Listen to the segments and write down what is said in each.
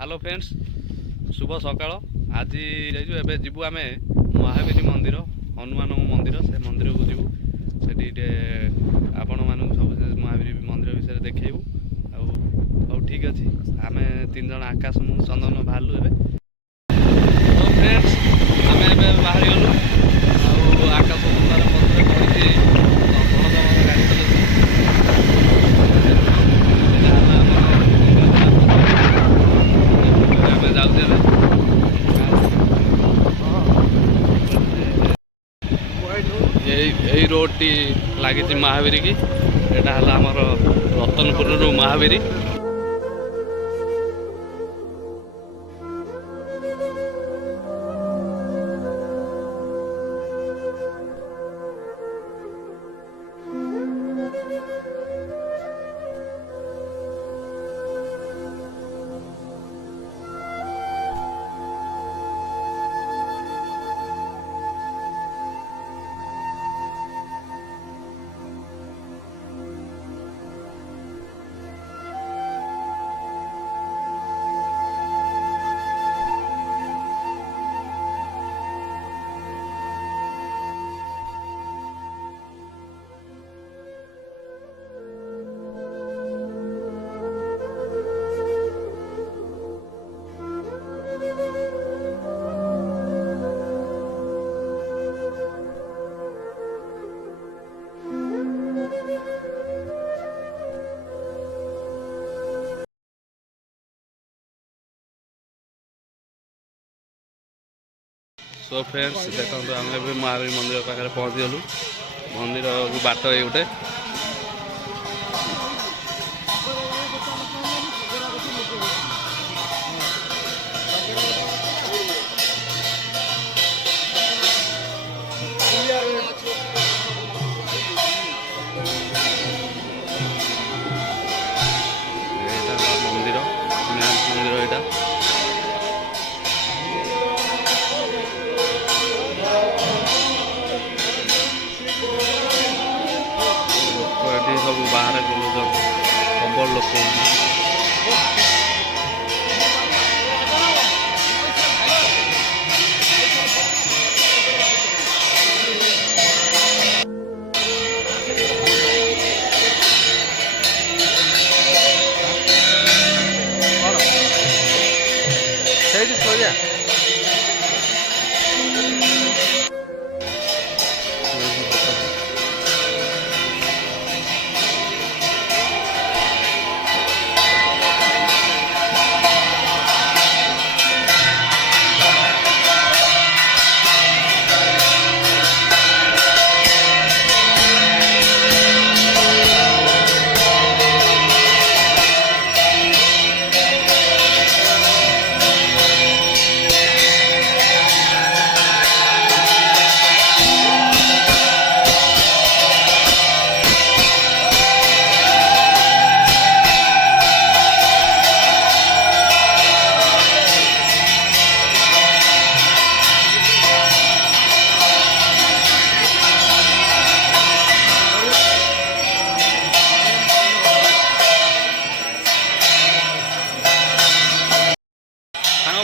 Hello friends शुभ सकाळ आज एबे जीवु आमे महावीर मंदिर हनुमान मंदिर से मंदिर को जीवु से आपण मानू सब महावीर मंदिर विषय देखेबू आ ठीक अच्छे आम तीन जन आकाश चंदन बाहरलु एबे तो फ्रेंड्स आम एबे बाहरी गलु आकाश सुंदर मंदिर पहुंची गाड़ी यही रोड टी लगी महावीर की एटा है आमर रतनपुर महावीर सो फ्रेंड्स देखो आम महावीर मंदिर पाखे पहुँची गलु मंदिर बाट ये गोटे मंदिर मंदिर यहाँ सब बाहर प्रबल लोक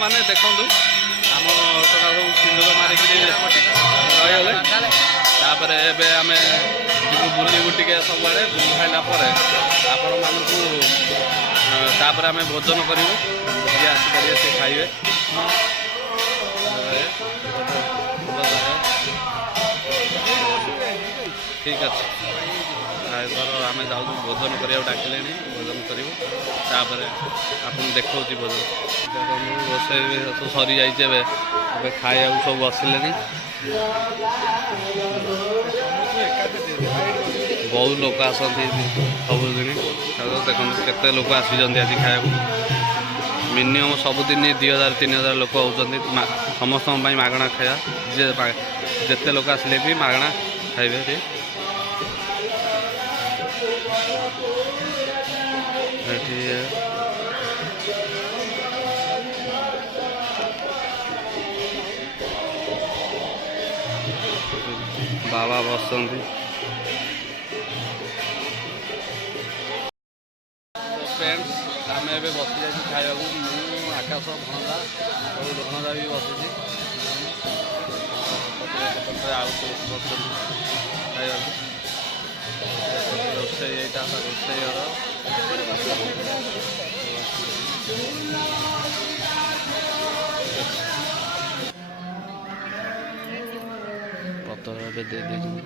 मैंने देखु आम सब सिंदूर मारिक रहीगले तापर एम बुलू टे सब आड़े बुली सारापर आपण मानक आम भोजन करूँ जी आसपारे से खाइबे ठीक अच्छे धर आम जाऊँ भोजन करा डाकिले भोजन करूँ तापर आपन देखा भोजन रोषे तो सरी जाइए खाया सब बसिले बहुत लोक आसती सबुदिन देखो केते लोक आसी आज खाया मिनिमम सबुदिन 2000 3000 लोक होती समस्त मागणा खाया जिते लोक आसिले भी मागणा खाइबे बाबा बसंती फ्रेंड्स ଆମେ ଏବେ ବସି ଯାଇଛୁ ଖାଇବାକୁ। ମୁଁ ଆକାଶ ଭଣଜା ସବୁ ଭଣଜା ବି ବସିଛି। ପଛରେ ଆଉ ସବୁ ବସୁଛନ୍ତି ଖାଇବାକୁ। ରୋଷେଇ ଏଇଟା ହେଲା ରୋଷେଇ ଘର। ପତ୍ର ଏବେ ଦେଇ ଦେଇଛନ୍ତି।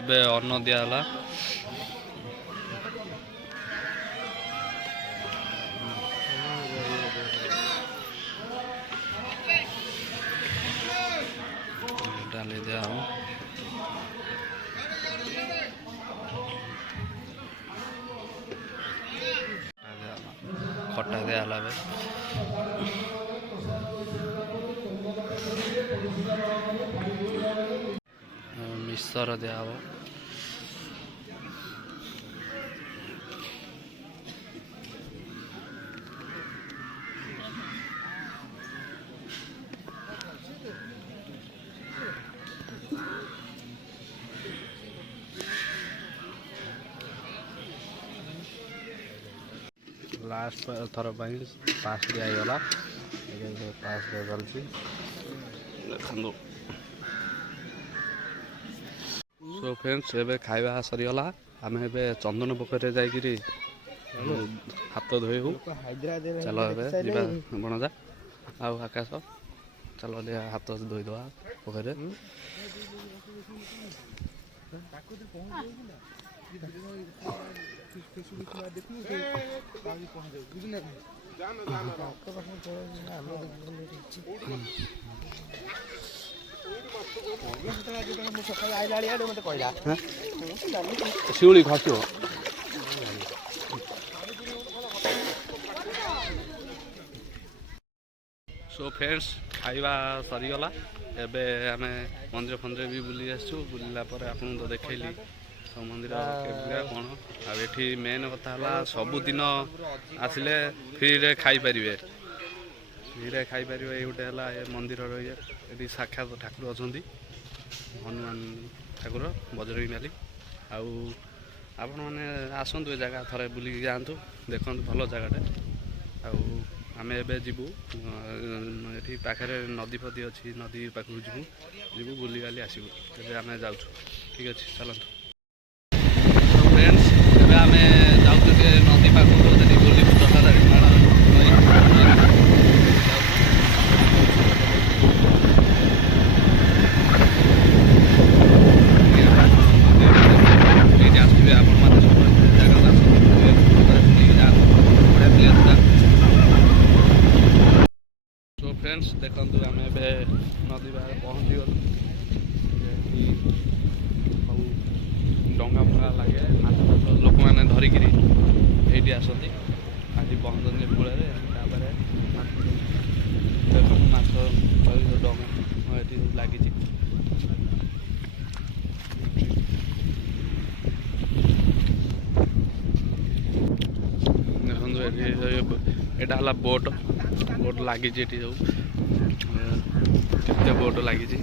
ଏବେ ଅନ୍ନ ଦିଆହେଲା। ଡାଲି ଦିଆହବ। ଖଟା ଦିଆହେଲା ଏବେ। ମିକ୍ସଚର ଦିଆହବ। ଲାଷ୍ଟ ଥର ପାଇଁ ପାସ୍ ଦିଆହେଇଗଲା। ଏବେ ପାସ୍ ଚାଲିଛି ଦେଖନ୍ତୁ। ସୋ ଫ୍ରେଣ୍ଡସ୍ ଏବେ ଖାଇବା ସରିଗଲା। ଆମେ ଏବେ ଚନ୍ଦନ ପୋଖରୀରେ ଯାଇକିରି ହାତ ଧୋଇବୁ। ଚାଲ ଏବେ ଯିବା ଭଣଜା ଆଉ ଆକାଶ, ଚାଲ ଟିକେ ହାତ ଧୋଇଦେବା ପୋଖରୀରେ। ଶିଉଳି ଖସିବ। ସୋ ଫ୍ରେଣ୍ଡସ୍ ଖାଇବା ସରିଗଲା। ଏବେ ଆମେ ମନ୍ଦିର ଫନ୍ଦିର ବି ବୁଲି ଆସିଛୁ। ବୁଲିଲା ପରେ ଆପଣଙ୍କୁ ତ ଦେଖେଇଲି ସବୁ ମନ୍ଦିର କେମିତିକା କ'ଣ। ଆଉ ଏଠି ମେନ୍ କଥା ହେଲା ସବୁଦିନ ଆସିଲେ ଫ୍ରିରେ ଖାଇପାରିବେ। ଫ୍ରିରେ ଖାଇପାରିବେ। ଏଇ ଗୋଟେ ହେଲା ଏ ମନ୍ଦିରର ଇଏ। ଏଠି ସାକ୍ଷାତ ଠାକୁର ଅଛନ୍ତି, ହନୁମାନ ଠାକୁର, ବଜରଙ୍ଗୀବାଲି। ଆଉ ଆପଣମାନେ ଆସନ୍ତୁ ଏ ଜାଗା ଥରେ ବୁଲିକି ଯାଆନ୍ତୁ, ଦେଖନ୍ତୁ ଭଲ ଜାଗାଟା। ଆଉ ଆମେ ଏବେ ଯିବୁ ଏଠି ପାଖରେ ନଦୀ ଫଦୀ ଅଛି, ନଦୀ ପାଖକୁ ଯିବୁ ବୁଲିବାଲି ଆସିବୁ। ଏବେ ଆମେ ଯାଉଛୁ, ଠିକ୍ ଅଛି ଚାଲନ୍ତୁ। ଫ୍ରେଣ୍ଡସ୍ ଏବେ ଆମେ ଯାଉଛୁ ଟିକେ ନଦୀ ପାଖକୁ, ସେଠି ବୁଲିବୁ ଜଟାଧାରୀ ଏଇଠି ଆସିଥିବେ ଆପଣମାନେ ସବୁ ଜାଗାକୁ ଆସନ୍ତୁ, ବୁଲିକି ଯାଆନ୍ତୁ, ବଢ଼ିଆ ପ୍ଲେସ୍ଟା। ସୋ ଫ୍ରେଣ୍ଡସ୍ ଦେଖନ୍ତୁ ଆମେ ଏବେ ନଦୀ ପାଖରେ ପହଞ୍ଚିଗଲୁ। ଏଠି ସବୁ ଡଙ୍ଗା ଫଙ୍ଗା ଲାଗେ, ମାଛ ଫାଛ ଲୋକମାନେ ଧରିକିରି ଏଇଠି ଆସନ୍ତି, ଆସି ପହଞ୍ଚନ୍ତି କୂଳରେ। ତାପରେ ଦେଖନ୍ତୁ ମାଛ ଡଙ୍ଗା ଏଠି ଲାଗିଛି। ଦେଖନ୍ତୁ ଏଠି ଏଇଟା ହେଲା ବୋଟ୍ ଲାଗିଛି ଏଠି ସବୁ କେତେ ବୋଟ୍ ଲାଗିଛି।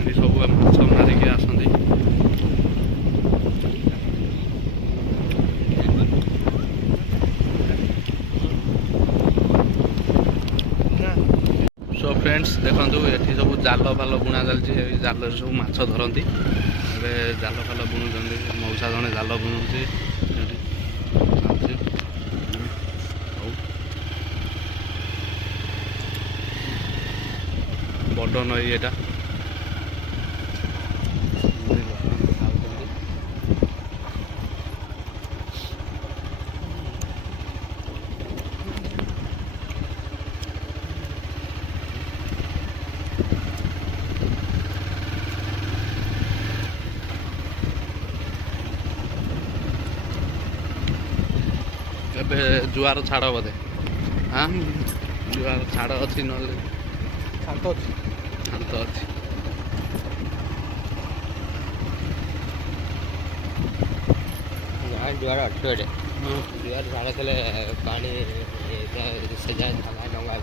ଏଠି ସବୁ ମାଛ ମାରିକି ଆସନ୍ତି। ସୋ ଫ୍ରେଣ୍ଡସ୍ ଦେଖନ୍ତୁ ଏଠି ସବୁ ଜାଲ ଫାଲ ବୁଣା ଚାଲିଛି। ଏଇ ଜାଲରେ ସବୁ ମାଛ ଧରନ୍ତି। ଏବେ ଜାଲ ଫାଲ ବୁଣୁଛନ୍ତି, ମଉସା ଜଣେ ଜାଲ ବୁଣୁଛି ଏଠି ଅଛି। ହଉ ବଡ଼ ନଈ ଏଇଟା। ଏବେ ଜୁଆର ଛାଡ଼ ବୋଧେ? ହଁ ଜୁଆର ଛାଡ଼ ଅଛି, ନହେଲେ ଶାନ୍ତ ଅଛି। ଦୁଆର ଅଟୋରେ ହଁ ଦୁଆର ଝାଡ଼ କଲେ ପାଣି ସେ ଯାହା ଢଙ୍ଗା ଡଙ୍ଗା